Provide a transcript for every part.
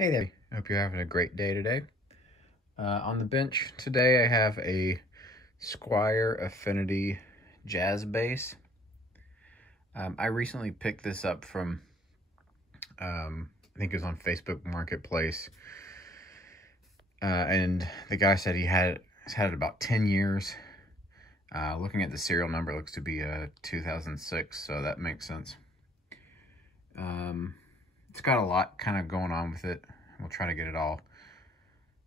Hey there, I hope you're having a great day today. On the bench today I have a Squier Affinity jazz bass. I recently picked this up from, I think it was on Facebook Marketplace, and the guy said he's had it about 10 years. Looking at the serial number, it looks to be 2006, so that makes sense. It's got a lot kind of going on with it. We'll try to get it all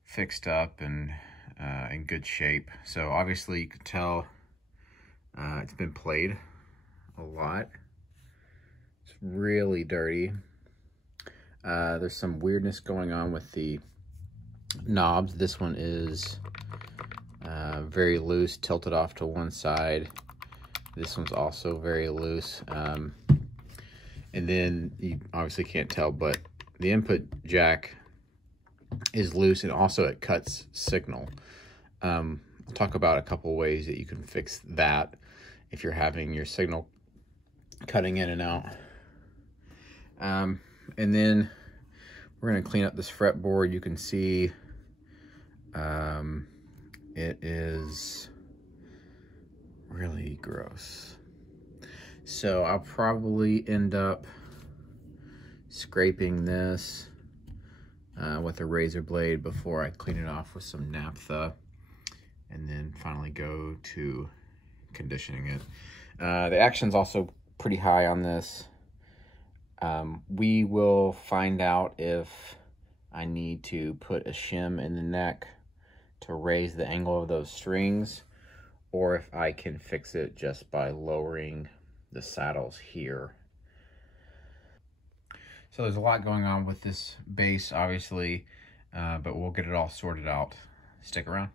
fixed up and in good shape. So obviously you can tell it's been played a lot. It's really dirty. There's some weirdness going on with the knobs. This one is very loose, tilted off to one side. This one's also very loose. And then you obviously can't tell, but the input jack is loose, and also it cuts signal. I'll talk about a couple ways that you can fix that if you're having your signal cutting in and out. And then we're going to clean up this fretboard. You can see it is really gross. So I'll probably end up scraping this with a razor blade before I clean it off with some naphtha, and then finally go to conditioning it. The action's also pretty high on this. We will find out if I need to put a shim in the neck to raise the angle of those strings, or if I can fix it just by lowering the saddles here. So there's a lot going on with this bass, obviously, but we'll get it all sorted out. Stick around.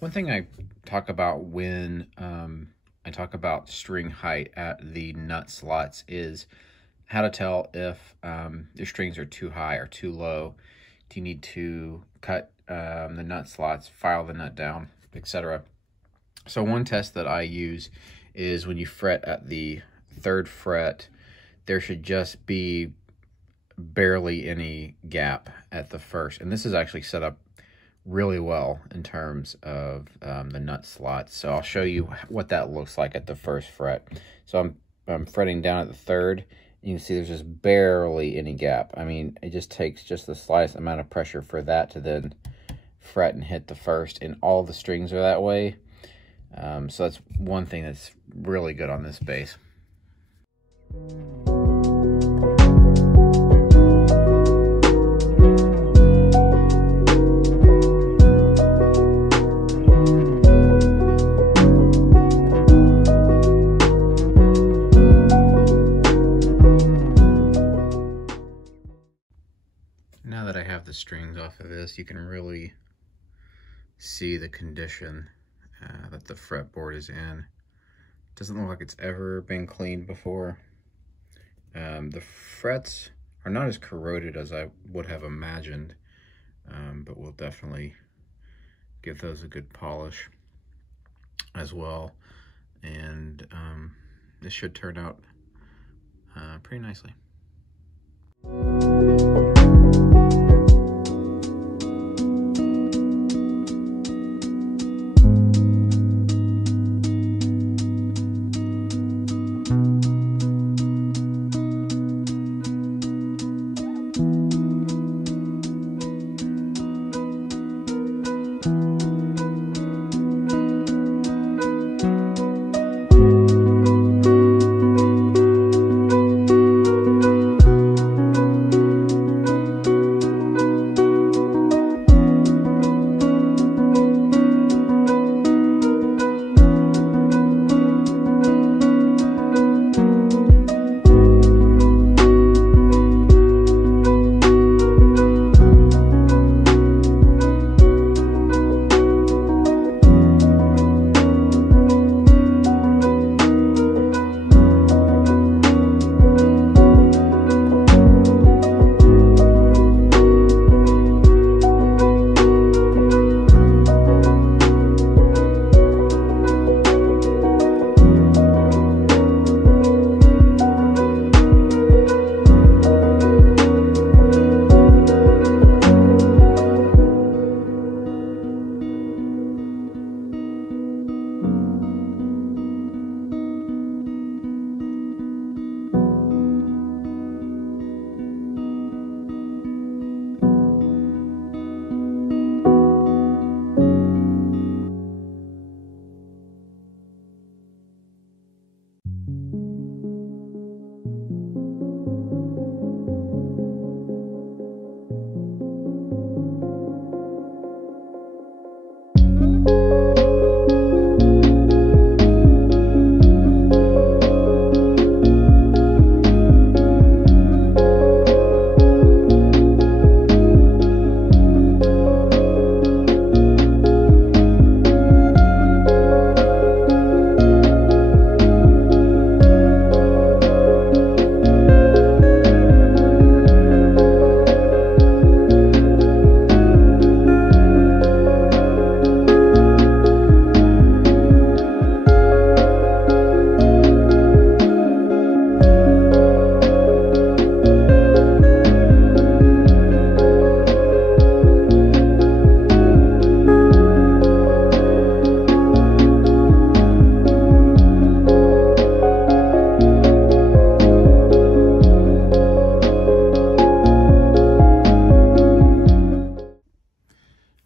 One thing I talk about when I talk about string height at the nut slots is how to tell if your strings are too high or too low. Do you need to cut the nut slots, file the nut down, etc.? So one test that I use is when you fret at the 3rd fret, there should just be barely any gap at the 1st. And this is actually set up really well in terms of the nut slots. So I'll show you what that looks like at the 1st fret. So I'm fretting down at the 3rd. You can see there's just barely any gap. I mean, it just takes just the slightest amount of pressure for that to then fret and hit the 1st, and all the strings are that way. So that's one thing that's really good on this bass. Now that I have the strings off of this, you can really see the condition that the fretboard is in. Doesn't look like it's ever been cleaned before. The frets are not as corroded as I would have imagined, but we'll definitely give those a good polish as well. And this should turn out pretty nicely.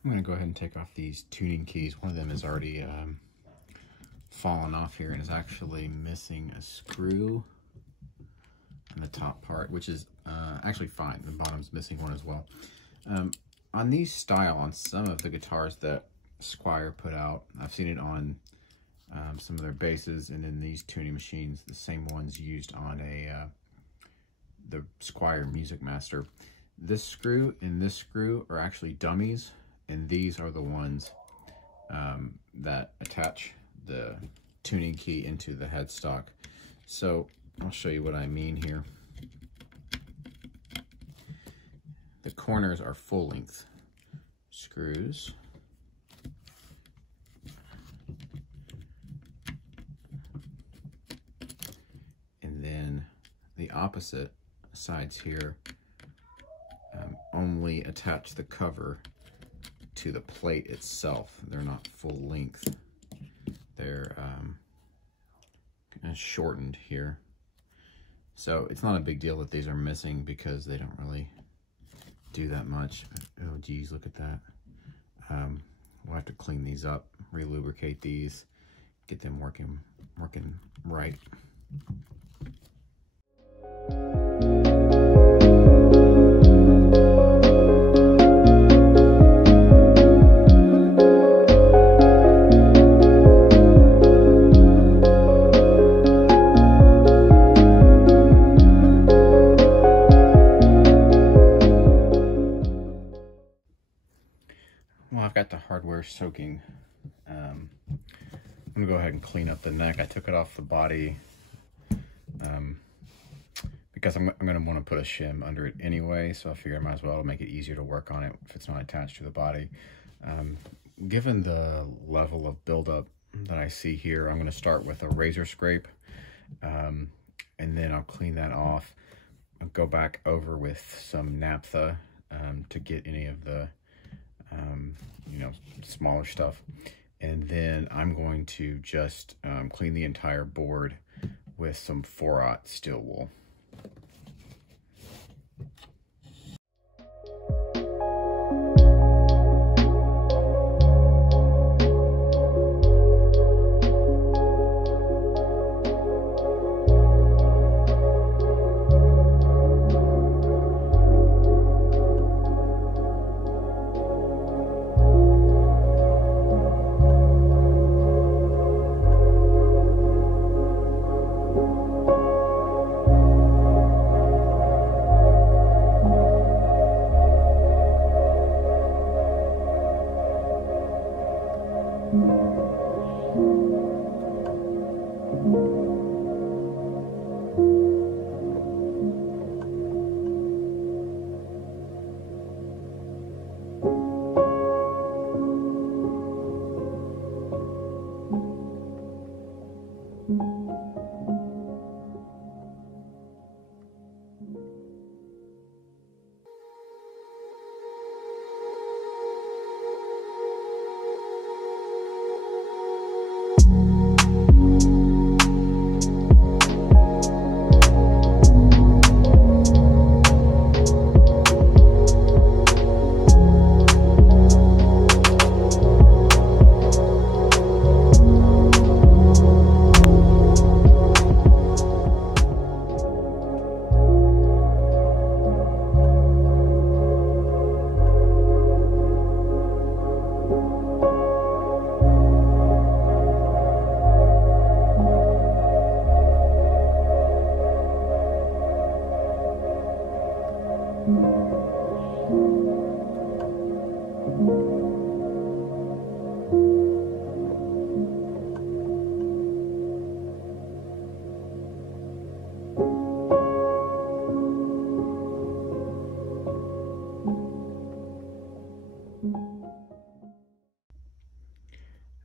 I'm going to go ahead and take off these tuning keys. One of them is already fallen off here and is actually missing a screw in the top part, which is actually fine. The bottom's missing one as well. On these style, on some of the guitars that Squier put out, I've seen it on some of their basses, and then these tuning machines, the same ones used on the Squier Music Master. This screw and this screw are actually dummies, and these are the ones that attach the tuning key into the headstock. So I'll show you what I mean here. The corners are full length screws. And then the opposite sides here only attach the cover to the plate itself. They're not full length. They're kind of shortened here. So it's not a big deal that these are missing because they don't really do that much. Oh geez, look at that. We'll have to clean these up, re-lubricate these, get them working right. Well, I've got the hardware soaking. I'm gonna go ahead and clean up the neck. I took it off the body because I'm gonna want to put a shim under it anyway, so I figure I might as well make it easier to work on it if it's not attached to the body. Given the level of buildup that I see here, I'm gonna start with a razor scrape, and then I'll clean that off. I'll go back over with some naphtha to get any of the you know, smaller stuff, and then I'm going to just clean the entire board with some 4/0 steel wool.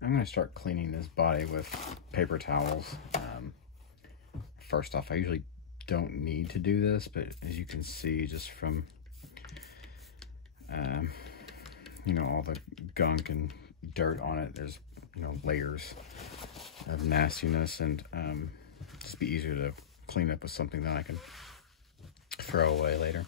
I'm going to start cleaning this body with paper towels. First off, I usually don't need to do this, but as you can see just from you know, all the gunk and dirt on it, there's, you know, layers of nastiness, and just be easier to clean up with something that I can throw away later.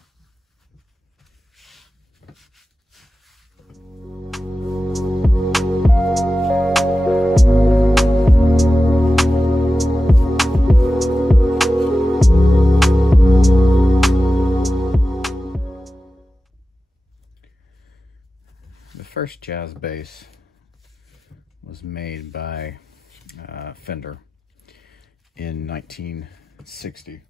jazz bass was made by Fender in 1960.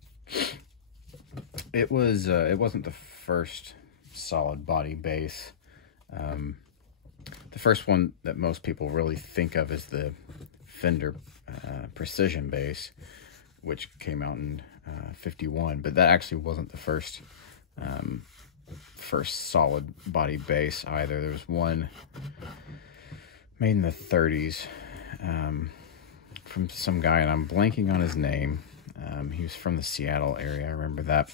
It wasn't the first solid body bass. The first one that most people really think of is the Fender Precision bass, which came out in 51, but that actually wasn't the first solid body bass either. There was one made in the 30s from some guy, and I'm blanking on his name. He was from the Seattle area, I remember that.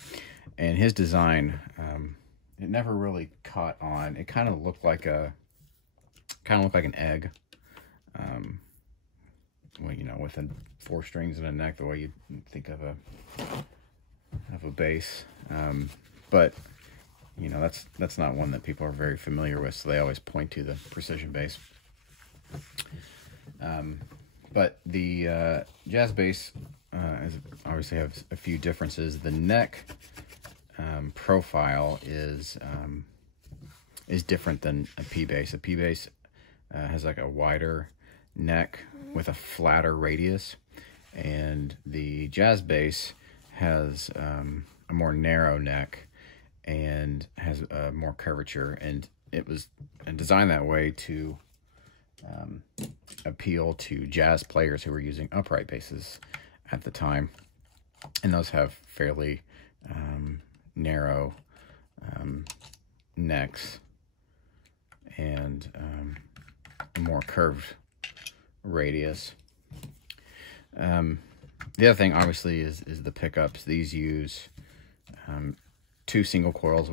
And his design, it never really caught on. It kind of looked like an egg. Well, you know, with 4 strings and a neck, the way you think of a bass. But you know, that's not one that people are very familiar with, so they always point to the precision bass. But the jazz bass obviously has a few differences. The neck profile is different than a P bass. A P bass has like a wider neck with a flatter radius, and the jazz bass has a more narrow neck and has more curvature, and it was designed that way to appeal to jazz players who were using upright basses at the time, and those have fairly narrow necks and a more curved radius. The other thing obviously is the pickups. These use 2 single coils,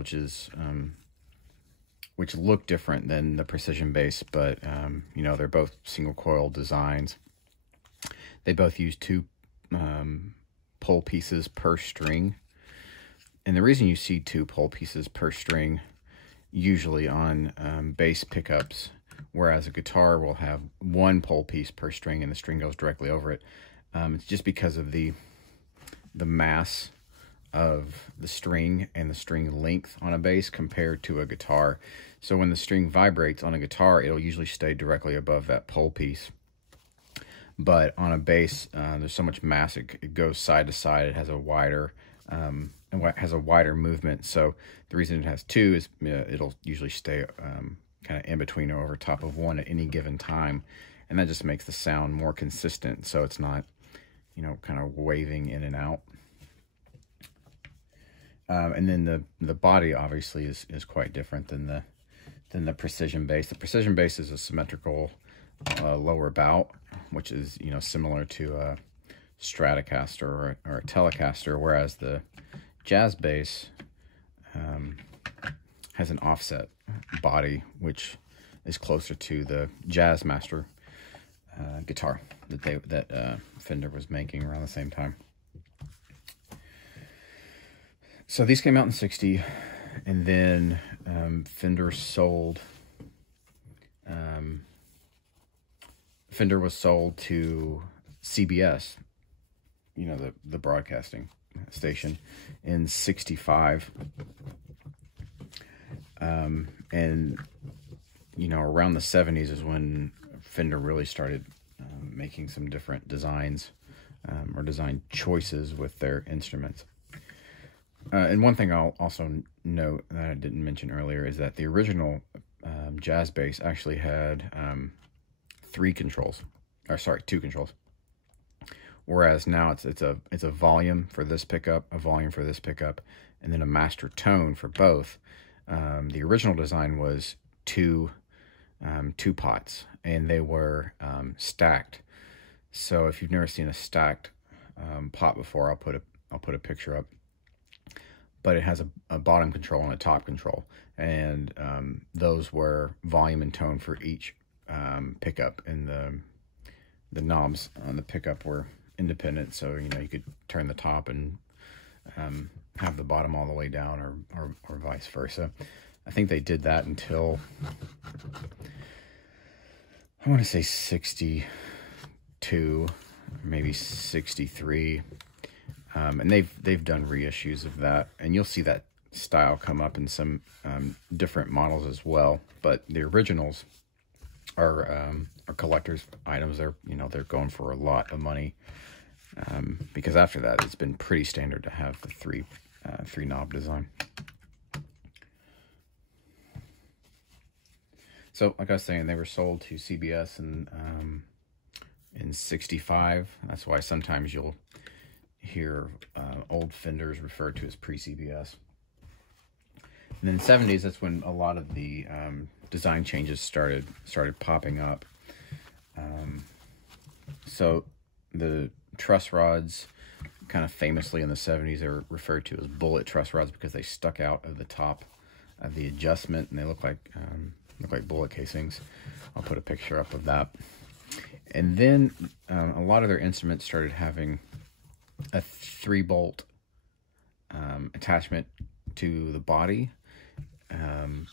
which look different than the precision bass, but you know, they're both single coil designs. They both use 2 pole pieces per string, and the reason you see 2 pole pieces per string usually on bass pickups, whereas a guitar will have 1 pole piece per string and the string goes directly over it, it's just because of the mass of the string and the string length on a bass compared to a guitar. So when the string vibrates on a guitar, it'll usually stay directly above that pole piece. But on a bass, there's so much mass, it goes side to side. It has a wider movement. So the reason it has 2 is it'll usually stay kind of in between or over top of 1 at any given time, and that just makes the sound more consistent, so it's not, you know, kind of waving in and out. And then the body obviously is quite different than the precision bass. The precision bass is a symmetrical lower bout, which is, you know, similar to a Stratocaster or a Telecaster, whereas the jazz bass has an offset body, which is closer to the Jazzmaster guitar that Fender was making around the same time. So these came out in '60, and then Fender was sold to CBS, you know, the broadcasting station, in '65. And you know, around the '70s is when Fender really started making some different designs or design choices with their instruments. And one thing I'll also note that I didn't mention earlier is that the original jazz bass actually had 2 controls, whereas now it's a volume for this pickup, a volume for this pickup, and then a master tone for both. The original design was two pots, and they were stacked. So if you've never seen a stacked pot before, I'll put a picture up. But it has a bottom control and a top control, and those were volume and tone for each pickup, and the knobs on the pickup were independent, so you know, you could turn the top and have the bottom all the way down, or vice versa. I think they did that until, I want to say 62, maybe 63. And they've done reissues of that, and you'll see that style come up in some different models as well, but the originals are collector's items. They're, you know, they're going for a lot of money, because after that it's been pretty standard to have the three knob design. So like I was saying, they were sold to CBS in '65. That's why sometimes you'll hear old fenders referred to as pre-CBS. And in the '70s, that's when a lot of the design changes started popping up. So the truss rods, kind of famously in the '70s, they were referred to as bullet truss rods because they stuck out of the top of the adjustment, and they look like bullet casings. I'll put a picture up of that. And then a lot of their instruments started having a 3-bolt attachment to the body,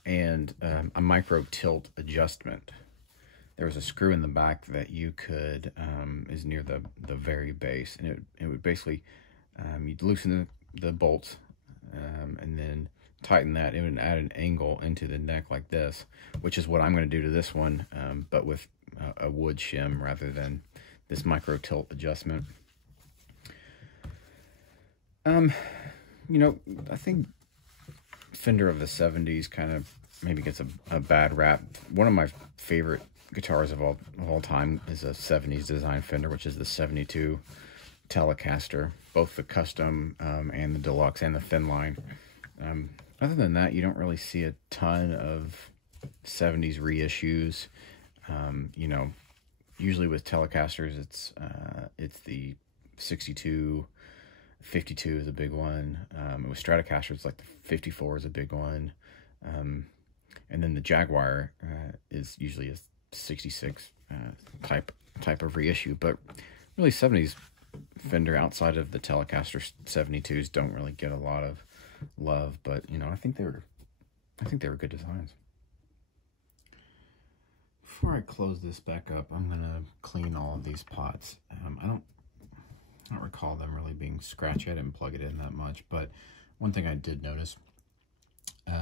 and a micro tilt adjustment. There was a screw in the back that you could, is near the very base, and it would basically, you'd loosen the bolts, and then tighten that. It would add an angle into the neck like this, which is what I'm going to do to this one, but with a wood shim rather than this micro tilt adjustment. You know, I think Fender of the '70s kind of maybe gets a bad rap. One of my favorite guitars of all time is a '70s design Fender, which is the '72 Telecaster, both the custom and the deluxe and the thin line. Other than that, you don't really see a ton of '70s reissues. You know, usually with Telecasters, it's the 62, 52 is a big one. With Stratocasters, it's like the 54 is a big one. And then the Jaguar is usually a 66 type of reissue. But really, '70s Fender outside of the Telecaster 72s don't really get a lot of love. But you know, I think they were good designs. Before I close this back up, I'm gonna clean all of these pots. I don't recall them really being scratchy. I didn't plug it in that much, but one thing I did notice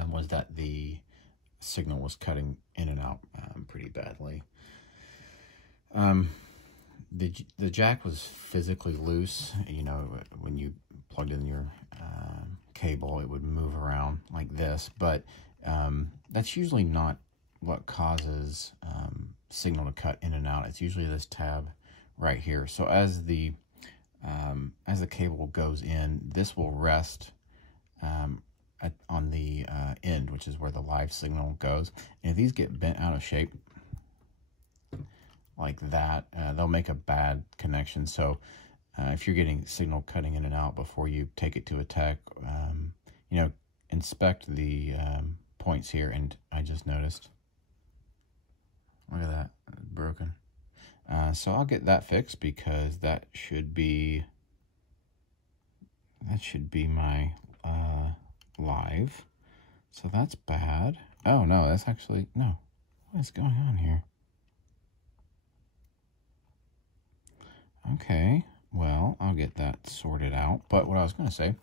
was that the signal was cutting in and out pretty badly. The jack was physically loose. You know, when you plugged in your cable, it would move around like this, but that's usually not what causes signal to cut in and out. It's usually this tab right here. So as the cable goes in, this will rest on the end, which is where the live signal goes. And if these get bent out of shape like that, they'll make a bad connection. So if you're getting signal cutting in and out before you take it to a tech, you know, inspect the points here. And I just noticed, look at that, broken. So I'll get that fixed, because that should be my live. So that's bad. Oh no, that's actually, no. What is going on here? Okay, well, I'll get that sorted out. But what I was going to say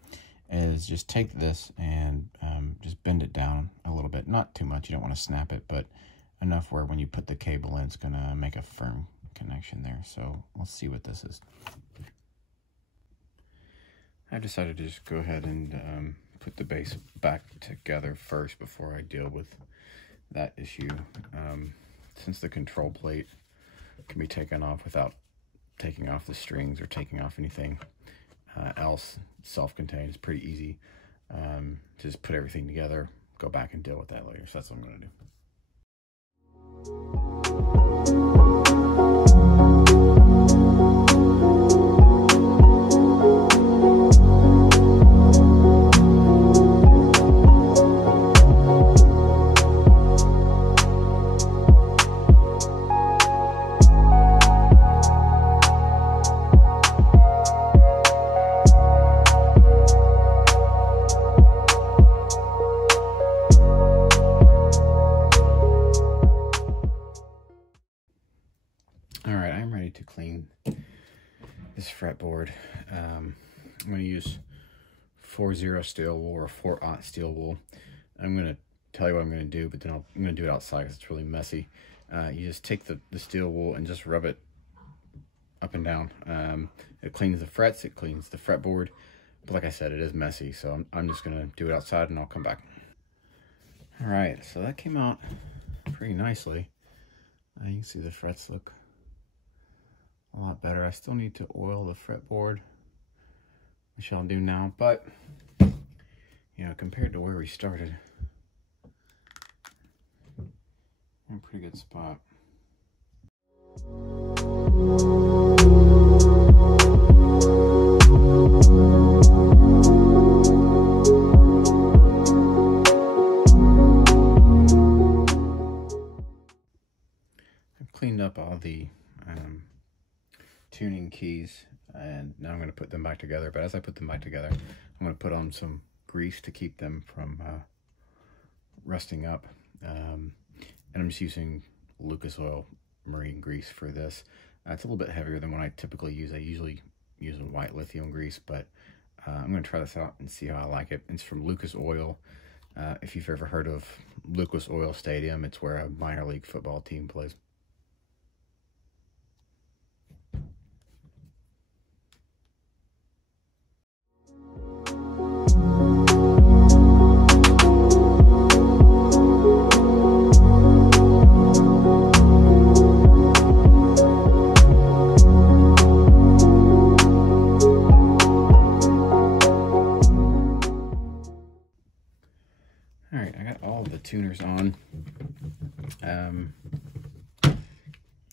is just take this and just bend it down a little bit. Not too much, you don't want to snap it, but enough where when you put the cable in, it's going to make a firm connection there. So let's see what this is. I decided to just go ahead and put the base back together first before I deal with that issue. Since the control plate can be taken off without taking off the strings or taking off anything else, self-contained, it's pretty easy. Just put everything together, go back and deal with that later. So that's what I'm going to do. To clean this fretboard. I'm going to use 4-0 steel wool or 4-aught steel wool. I'm going to tell you what I'm going to do, but then I'm going to do it outside because it's really messy. You just take the steel wool and just rub it up and down. It cleans the frets, it cleans the fretboard, but like I said, it is messy, so I'm just going to do it outside and I'll come back. All right, so that came out pretty nicely. You can see the frets look a lot better. I still need to oil the fretboard, which I'll do now, but you know, compared to where we started, we're in a pretty good spot. I've cleaned up all the tuning keys, and now I'm going to put them back together. But as I put them back together, I'm going to put on some grease to keep them from rusting up. And I'm just using Lucas Oil Marine grease for this. It's a little bit heavier than what I typically use. I usually use a white lithium grease, but I'm going to try this out and see how I like it. It's from Lucas Oil. If you've ever heard of Lucas Oil Stadium, it's where a minor league football team plays. All right, I got all of the tuners on.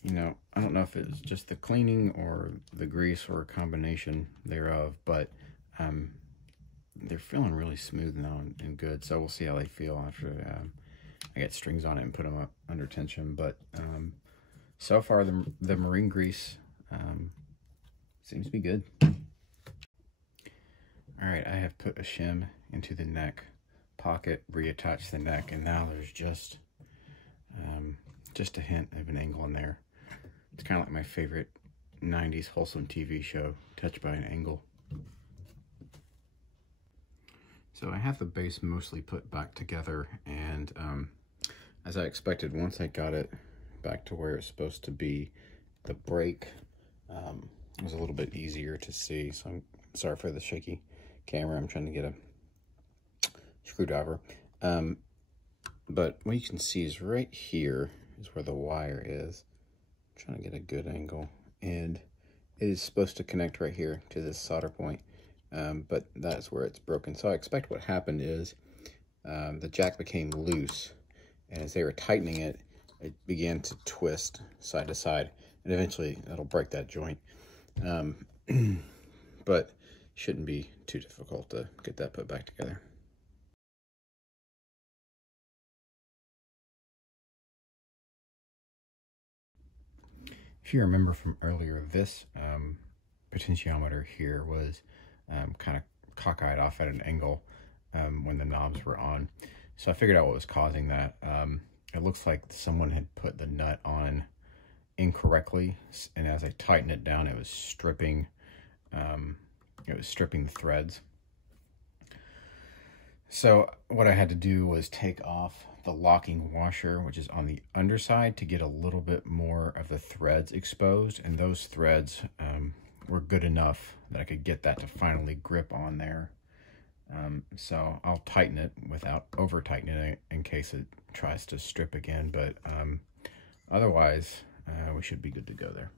You know, I don't know if it's just the cleaning or the grease or a combination thereof, but they're feeling really smooth now and good. So we'll see how they feel after I get strings on it and put them up under tension. But so far, the marine grease seems to be good. All right, I have put a shim into the neck pocket, reattach the neck, and now there's just a hint of an angle in there. It's kind of like my favorite 90s wholesome TV show, Touched by an Angle. So I have the base mostly put back together, and as I expected, once I got it back to where it's supposed to be, the break was a little bit easier to see. So I'm sorry for the shaky camera. I'm trying to get a screwdriver. But what you can see is right here is where the wire is. I'm trying to get a good angle, and it is supposed to connect right here to this solder point, but that's where it's broken. So I expect what happened is the jack became loose, and as they were tightening it, it began to twist side to side, and eventually that'll break that joint. But shouldn't be too difficult to get that put back together. If you remember from earlier, this potentiometer here was kind of cockeyed off at an angle when the knobs were on. So I figured out what was causing that. It looks like someone had put the nut on incorrectly, and as I tightened it down, it was stripping the threads. So what I had to do was take off the locking washer, which is on the underside, to get a little bit more of the threads exposed, and those threads were good enough that I could get that to finally grip on there. So I'll tighten it without over tightening it in case it tries to strip again, but otherwise we should be good to go there.